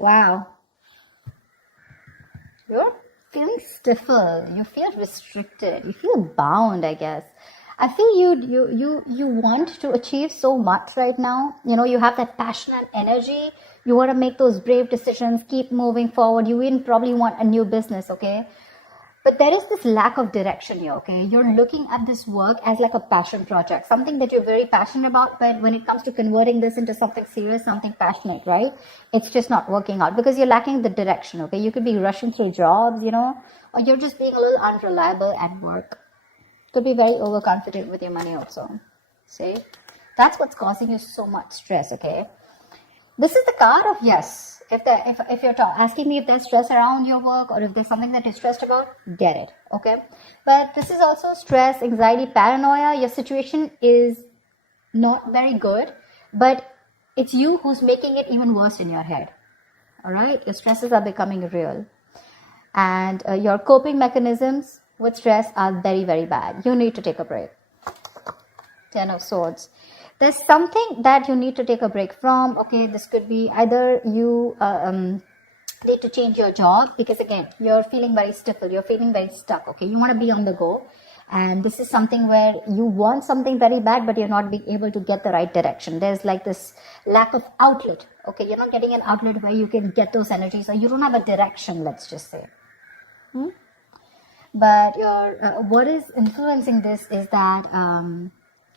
Wow. You're feeling stifled. You feel restricted. You feel bound, I guess. I feel you want to achieve so much right now. You know, you have that passion and energy. You want to make those brave decisions, keep moving forward. You even probably want a new business, okay? But there is this lack of direction here, okay? You're looking at this work as like a passion project, something that you're very passionate about, but when it comes to converting this into something serious, something passionate, right? It's just not working out because you're lacking the direction, okay? You could be rushing through jobs, you know, or you're just being a little unreliable at work. Could be very overconfident with your money also. See? That's what's causing you so much stress, okay? This is the card of yes. If you're asking me if there's stress around your work or if there's something that you're stressed about, get it, okay? But this is also stress, anxiety, paranoia. Your situation is not very good, but it's you who's making it even worse in your head, all right? Your stresses are becoming real. And your coping mechanisms with stress are very, very bad. You need to take a break. 10 of Swords. There's something that you need to take a break from. Okay, this could be either you need to change your job because again, you're feeling very stifled. You're feeling very stuck. Okay, you want to be on the go. And this is something where you want something very bad, but you're not being able to get the right direction. There's like this lack of outlet. Okay, you're not getting an outlet where you can get those energies, or you don't have a direction, let's just say. But what is influencing this is that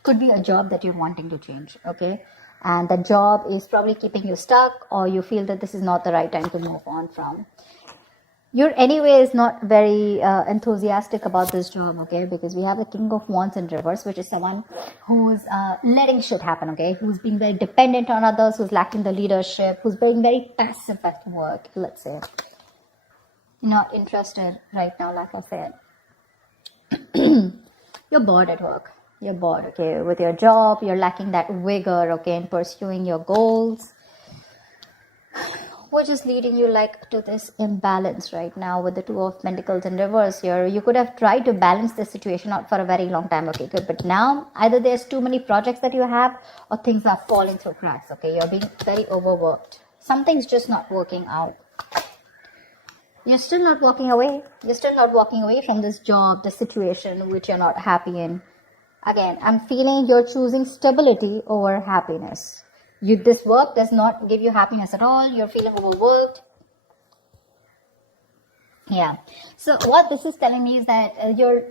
could be a job that you're wanting to change, okay? And the job is probably keeping you stuck, or you feel that this is not the right time to move on from. You're anyways not very enthusiastic about this job, okay? Because we have the King of Wands in reverse, which is someone who's letting shit happen, okay? Who's being very dependent on others, who's lacking the leadership, who's being very passive at work, let's say. Not interested right now, like I said. You're bored at work. You're bored, okay, with your job. You're lacking that vigor, okay, in pursuing your goals. Which is leading you like to this imbalance right now with the Two of Pentacles in reverse here. You could have tried to balance the situation out for a very long time, okay, good. But now either there's too many projects that you have or things are falling through cracks, okay. You're being very overworked. Something's just not working out. You're still not walking away. You're still not walking away from this job, this situation which you're not happy in. Again, I'm feeling you're choosing stability over happiness. This work does not give you happiness at all. You're feeling overworked. Yeah. So what this is telling me is that you're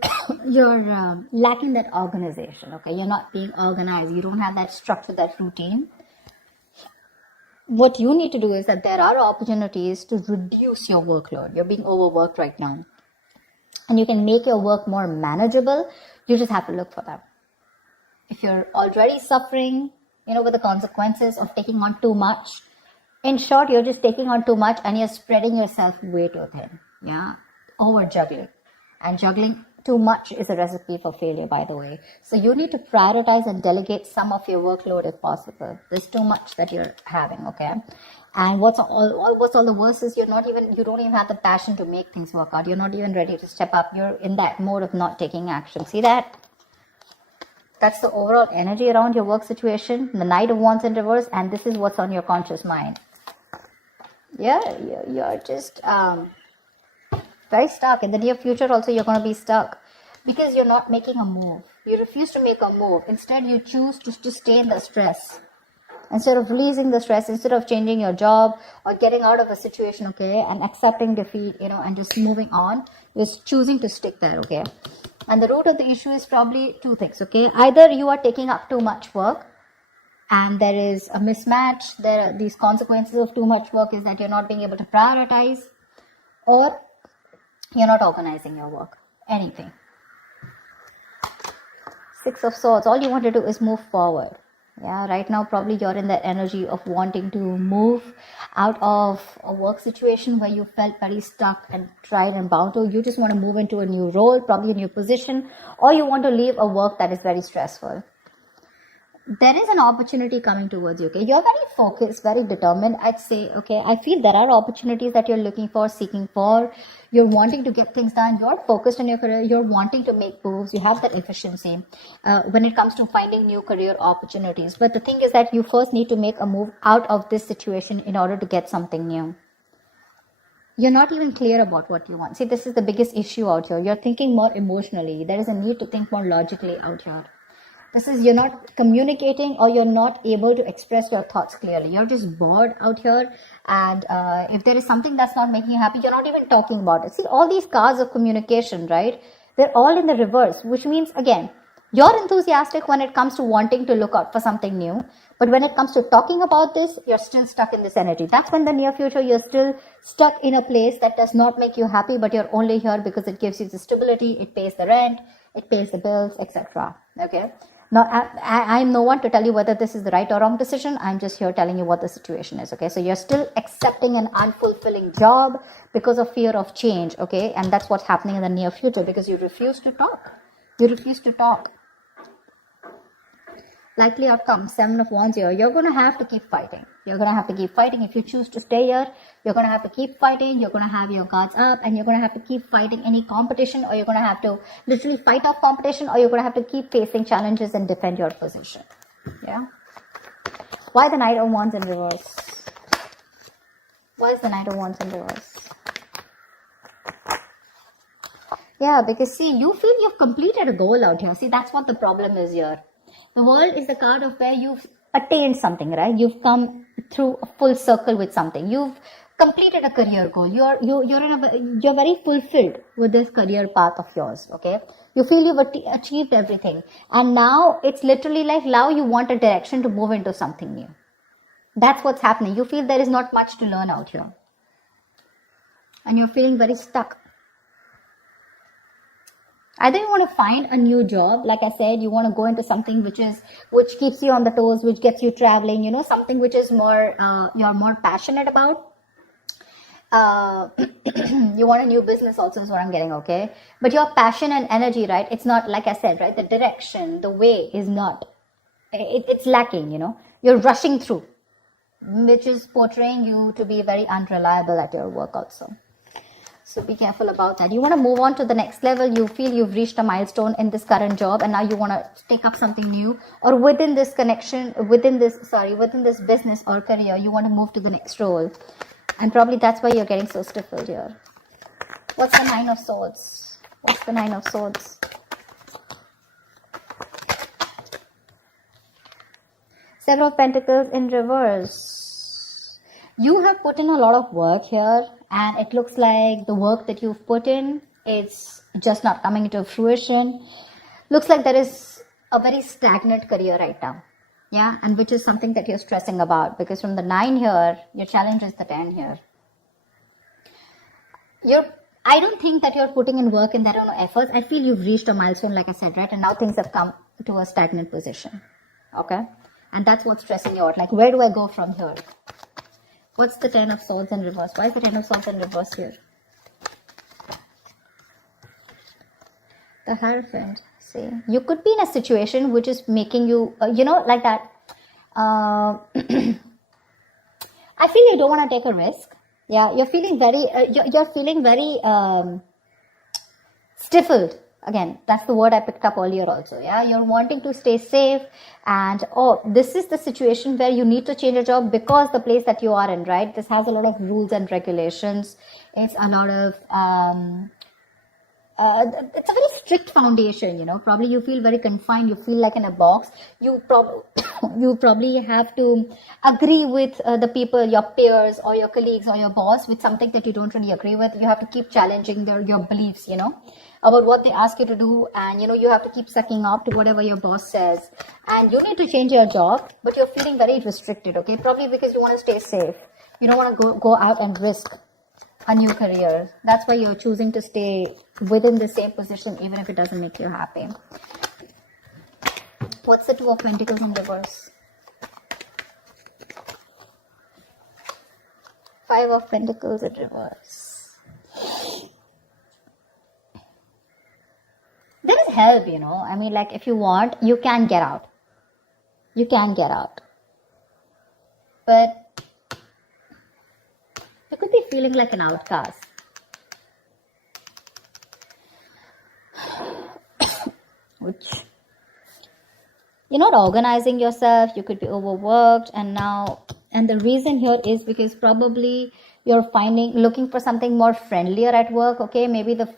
lacking that organization. Okay, you're not being organized. You don't have that structure, that routine. What you need to do is that there are opportunities to reduce your workload. You're being overworked right now. And you can make your work more manageable. You just have to look for them. If you're already suffering, with the consequences of taking on too much, in short, you're just taking on too much and you're spreading yourself way too thin. Yeah. Over juggling. And juggling too much is a recipe for failure, by the way. So you need to prioritize and delegate some of your workload if possible. There's too much that you're having, okay? And what's all the worst is you don't even have the passion to make things work out. You're not even ready to step up. You're in that mode of not taking action. See that? That's the overall energy around your work situation. The Knight of Wands in reverse, and this is what's on your conscious mind. Yeah, you're just very stuck. In the near future also, you're going to be stuck because you're not making a move. You refuse to make a move. Instead, you choose to stay in the stress. Instead of releasing the stress, instead of changing your job or getting out of a situation, okay, and accepting defeat, and just moving on, you're choosing to stick there, okay? And the root of the issue is probably two things, okay? Either you are taking up too much work and there is a mismatch. There are these consequences of too much work is that you're not being able to prioritize, or you're not organizing your work. Anything. 6 of Swords. All you want to do is move forward. Yeah, right now probably you're in that energy of wanting to move out of a work situation where you felt very stuck and tried and bound to. You just want to move into a new role, probably a new position, or you want to leave a work that is very stressful. There is an opportunity coming towards you, okay? You're very focused, very determined, I'd say, okay? I feel there are opportunities that you're looking for, seeking for. You're wanting to get things done. You're focused on your career. You're wanting to make moves. You have that efficiency when it comes to finding new career opportunities. But the thing is that you first need to make a move out of this situation in order to get something new. you're not even clear about what you want. See, this is the biggest issue out here. You're thinking more emotionally. There is a need to think more logically out here. This is, you're not communicating, or you're not able to express your thoughts clearly. You're just bored out here. And if there is something that's not making you happy, you're not even talking about it. See, all these cards of communication, right? They're all in the reverse, which means, again, you're enthusiastic when it comes to wanting to look out for something new. But when it comes to talking about this, you're still stuck in this energy. That's when the near future, you're still stuck in a place that does not make you happy, but you're only here because it gives you the stability, it pays the rent, it pays the bills, etc. Okay? Now, I'm no one to tell you whether this is the right or wrong decision. I'm just here telling you what the situation is, okay? So you're still accepting an unfulfilling job because of fear of change, okay? And that's what's happening in the near future because you refuse to talk. You refuse to talk. Likely outcome, 7 of Wands here. You're going to have to keep fighting. You're going to have to keep fighting. If you choose to stay here, you're going to have to keep fighting. You're going to have your guards up, and you're going to have to keep fighting any competition, or you're going to have to literally fight off competition, or you're going to have to keep facing challenges and defend your position. Yeah. Why the Knight of Wands in reverse? Why is the Knight of Wands in reverse? Yeah, because see, you feel you've completed a goal out here. See, that's what the problem is here. The World is the card of where you've attained something, right? You've come through a full circle with something. You've completed a career goal. You're very fulfilled with this career path of yours, okay? You feel you've achieved everything. And now it's literally like now you want a direction to move into something new. That's what's happening. You feel there is not much to learn out here. And you're feeling very stuck. Either you want to find a new job, like I said, you want to go into something which keeps you on the toes, which gets you traveling, something which is more, you're more passionate about. You want a new business also is what I'm getting, okay? But your passion and energy, right? It's not, like I said, right? The direction, the way is not, it's lacking, You're rushing through, which is portraying you to be very unreliable at your work also. So be careful about that. You want to move on to the next level. You feel you've reached a milestone in this current job, and now you want to take up something new, or within this connection, within this business or career, you want to move to the next role. And probably that's why you're getting so stifled here. What's the Nine of Swords? What's the Nine of Swords? Seven of Pentacles in reverse. You have put in a lot of work here, and it looks like the work that you've put in, it's just not coming into fruition. Looks like there is a very stagnant career right now. Yeah, and which is something that you're stressing about, because from the 9 here, your challenge is the 10 here. I don't think that you're putting in work and there are no efforts. I feel you've reached a milestone, like I said, right? And now things have come to a stagnant position. Okay? And that's what's stressing you out. Like, where do I go from here? What's the 10 of Swords in reverse? Why is the 10 of Swords in reverse here? The Hierophant. See, you could be in a situation which is making you, like that. I feel you don't want to take a risk. Yeah, you're feeling very, stifled. Again, that's the word I picked up earlier also. Yeah, you're wanting to stay safe, and this is the situation where you need to change your job because the place that you are in, right? This has a lot of rules and regulations. It's a lot of it's a very strict foundation. Probably you feel very confined. You feel like in a box. You probably have to agree with the people, your peers or your colleagues or your boss, with something that you don't really agree with. You have to keep challenging your beliefs, about what they ask you to do, and you have to keep sucking up to whatever your boss says, and you need to change your job, but you're feeling very restricted, okay? Probably because you want to stay safe. You don't want to go out and risk a new career. That's why you're choosing to stay within the same position, even if it doesn't make you happy. What's the Two of Pentacles in reverse? Five of Pentacles in reverse. There is help, I mean, like, if you want, you can get out. You can get out. But you could be feeling like an outcast. Which, you're not organizing yourself. You could be overworked, and the reason here is because probably you're looking for something more friendlier at work. Okay, maybe the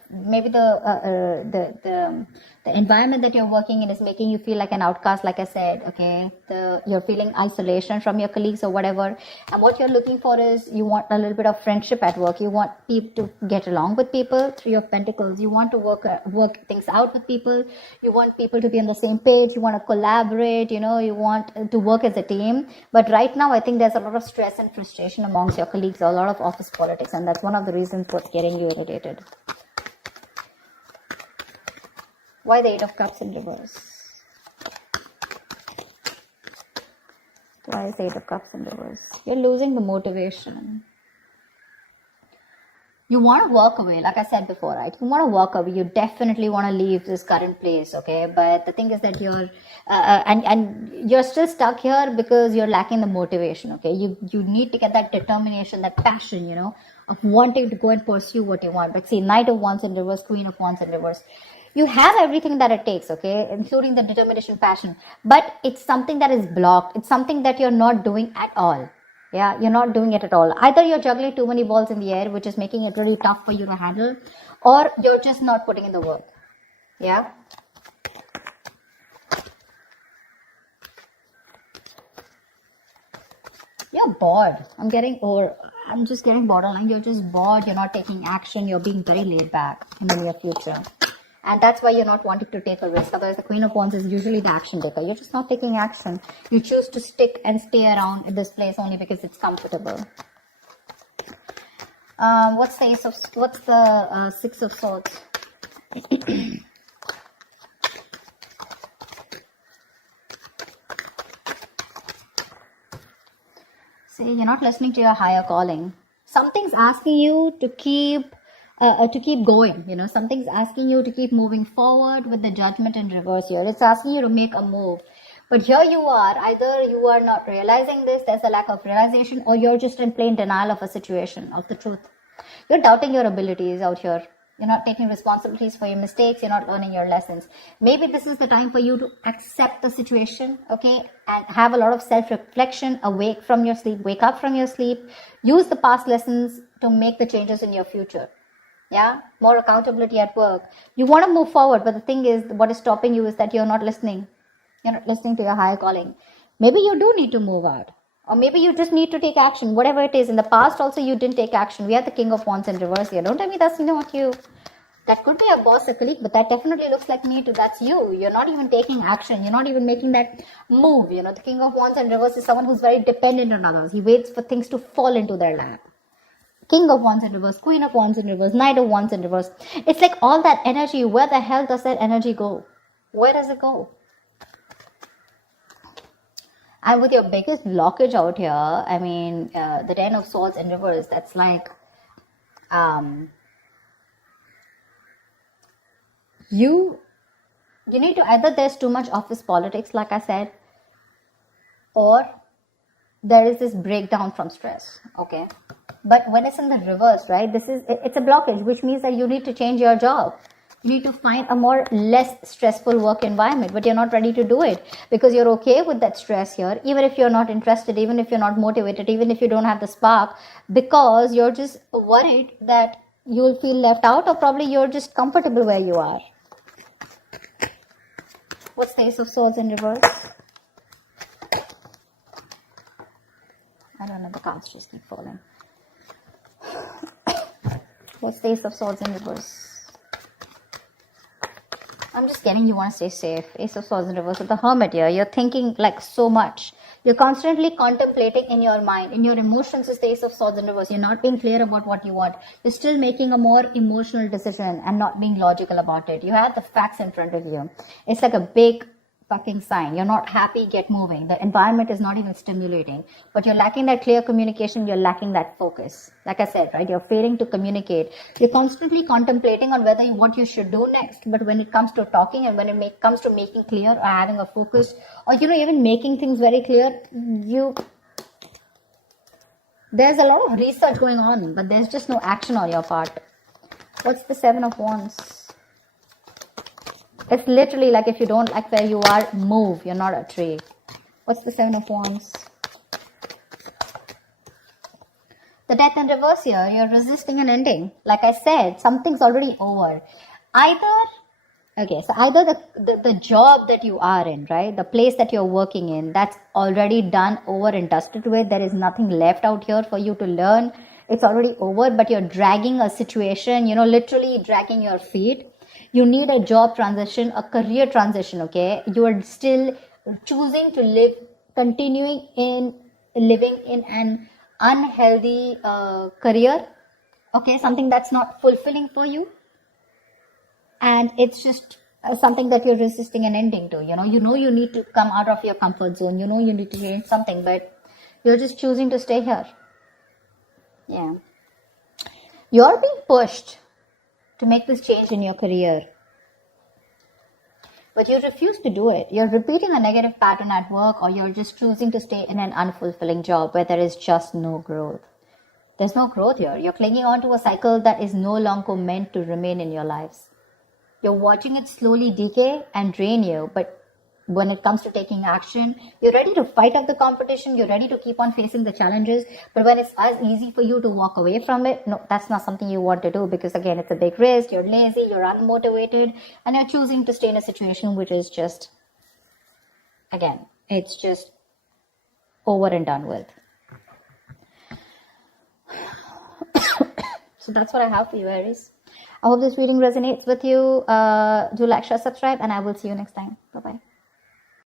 environment that you're working in is making you feel like an outcast, like I said. Okay, you're feeling isolation from your colleagues or whatever, and what you're looking for is you want a little bit of friendship at work. You want people to get along with people. Three of Pentacles. You want to work things out with people. You want people to be on the same page. You want to collaborate. You want to work as a team. But right now, I think there's a lot of stress and frustration amongst your colleagues. A lot of office politics, and that's one of the reasons what's getting you irritated. Why the Eight of Cups in reverse? Why is the Eight of Cups in reverse? You're losing the motivation. You want to walk away, like I said before, right? You want to walk away. You definitely want to leave this current place, okay? But the thing is that you're and you're still stuck here because you're lacking the motivation, okay? You need to get that determination, that passion, of wanting to go and pursue what you want. But see, Knight of Wands in reverse, Queen of Wands in reverse. You have everything that it takes, okay, including the determination, passion, but it's something that is blocked. It's something that you're not doing at all. Yeah, you're not doing it at all. Either you're juggling too many balls in the air, which is making it really tough for you to handle, or you're just not putting in the work. Yeah. You're bored. I'm just getting borderline. You're just bored. You're not taking action. You're being very laid back in the near future. And that's why you're not wanting to take a risk. Otherwise, the Queen of Wands is usually the action taker. You're just not taking action. You choose to stick and stay around in this place only because it's comfortable. What's the Six of Swords? See, you're not listening to your higher calling. Something's asking you to keep going, something's asking you to keep moving forward with the Judgment in reverse here. It's asking you to make a move. But here you are, either you are not realizing this, there's a lack of realization, or you're just in plain denial of a situation, of the truth. You're doubting your abilities out here. You're not taking responsibilities for your mistakes. You're not learning your lessons. Maybe this is the time for you to accept the situation, okay, and have a lot of self-reflection, wake up from your sleep, use the past lessons to make the changes in your future. Yeah, more accountability at work. You want to move forward, but the thing is, what is stopping you is that you're not listening. You're not listening to your higher calling. Maybe you do need to move out, or maybe you just need to take action, whatever it is. In the past also, you didn't take action. We have the King of Wands in reverse here. Don't tell me that's not you. That could be a boss, a colleague, but that definitely looks like me too. That's you. You're not even taking action. You're not even making that move. The King of Wands in reverse is someone who's very dependent on others. He waits for things to fall into their lap. King of Wands in reverse, Queen of Wands in reverse, Knight of Wands in reverse. It's like all that energy, where the hell does that energy go? Where does it go? And with your biggest blockage out here, I mean, the Ten of Swords in reverse, that's like, you need to, either there's too much office politics, like I said, or there is this breakdown from stress, okay? But when it's in the reverse, right, it's a blockage, which means that you need to change your job. You need to find a less stressful work environment, but you're not ready to do it because you're okay with that stress here, even if you're not interested, even if you're not motivated, even if you don't have the spark, because you're just worried that you'll feel left out, or probably you're just comfortable where you are. What's the Ace of Swords in reverse? I don't know, the cards just keep falling. What's the Ace of Swords in reverse? I'm just getting you want to stay safe. Ace of Swords in reverse with the Hermit here. You're thinking like so much. You're constantly contemplating in your mind. In your emotions is the Ace of Swords in reverse. You're not being clear about what you want. You're still making a more emotional decision and not being logical about it. You have the facts in front of you. It's like a big fucking sign. You're not happy, get moving. The environment is not even stimulating. But you're lacking that clear communication. You're lacking that focus. Like I said, right? You're failing to communicate. You're constantly contemplating on what you should do next. But when it comes to talking and when it comes to making clear or having a focus or, even making things very clear, there's a lot of research going on, but there's just no action on your part. What's the Seven of Wands? It's literally like if you don't like where you are, move. You're not a tree. What's the Seven of Wands? The death in reverse here, you're resisting an ending. Like I said, something's already over. Either the job that you are in, right? The place that you're working in, that's already done, over and dusted with. There is nothing left out here for you to learn. It's already over, but you're dragging a situation, literally dragging your feet. You need a job transition, a career transition, okay? You are still choosing to continuing in living in an unhealthy career, okay? Something that's not fulfilling for you. And it's just something that you're resisting an ending to. You need to come out of your comfort zone. You need to change something, but you're just choosing to stay here. Yeah. You're being pushed to make this change in your career, but you refuse to do it. You're repeating a negative pattern at work, or you're just choosing to stay in an unfulfilling job where there is just no growth. There's no growth here. You're clinging on to a cycle that is no longer meant to remain in your lives. You're watching it slowly decay and drain you, but when it comes to taking action, you're ready to fight off the competition, you're ready to keep on facing the challenges, but when it's as easy for you to walk away from it, no, that's not something you want to do, because again, it's a big risk, you're lazy, you're unmotivated, and you're choosing to stay in a situation which is just, again, it's just over and done with. So that's what I have for you, Aries. I hope this reading resonates with you. Do like, share, subscribe, and I will see you next time.